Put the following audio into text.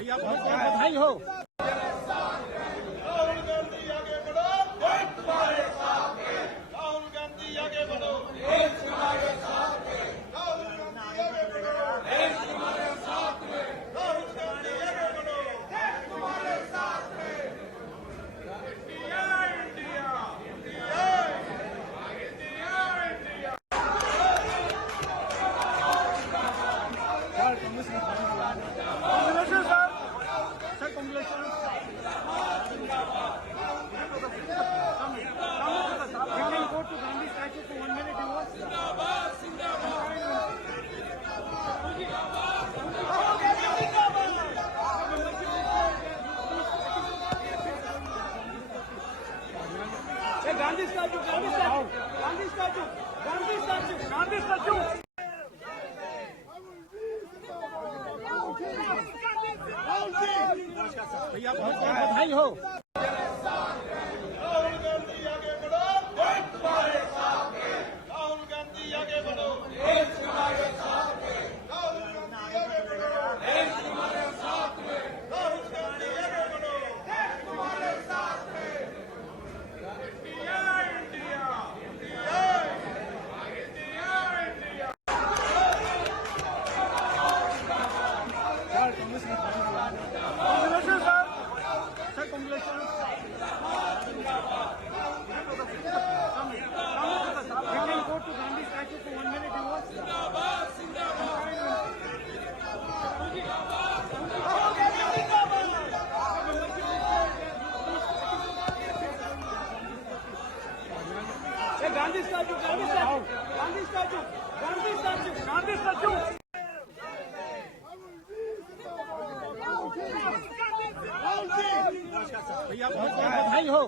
भैया बहुत बहुत बधाई हो। राहुल गांधी आगे बढ़ो, देश तुम्हारे साथ है। राहुल गांधी आगे बढ़ो, देश तुम्हारे साथ है। राहुल गांधी आगे बढ़ो, देश तुम्हारे साथ है। राहुल गांधी आगे बढ़ो, देश तुम्हारे साथ है। India India India India India. Congratulations, sir. Sir, congratulations. You can go to Gandhi statue for 1 minute. Gandhi statue, Gandhi statue, Gandhi statue, Gandhi statue, Gandhi statue. भैया बहुत बहुत बधाई हो। राहुल गांधी आगे बढ़ो, देश तुम्हारे साथ है। राहुल गांधी आगे बढ़ो, देश तुम्हारे साथ है। राहुल गांधी आगे बढ़ो, देश तुम्हारे साथ है। राहुल गांधी आगे बढ़ो, देश तुम्हारे साथ है। India India India India India. Congratulations, sir. Sir, congratulations. You can go to Gandhi statue for 1 minute. Gandhi statue, Gandhi statue, Gandhi statue, Gandhi statue, Gandhi statue. भैया बहुत बहुत बधाई हो।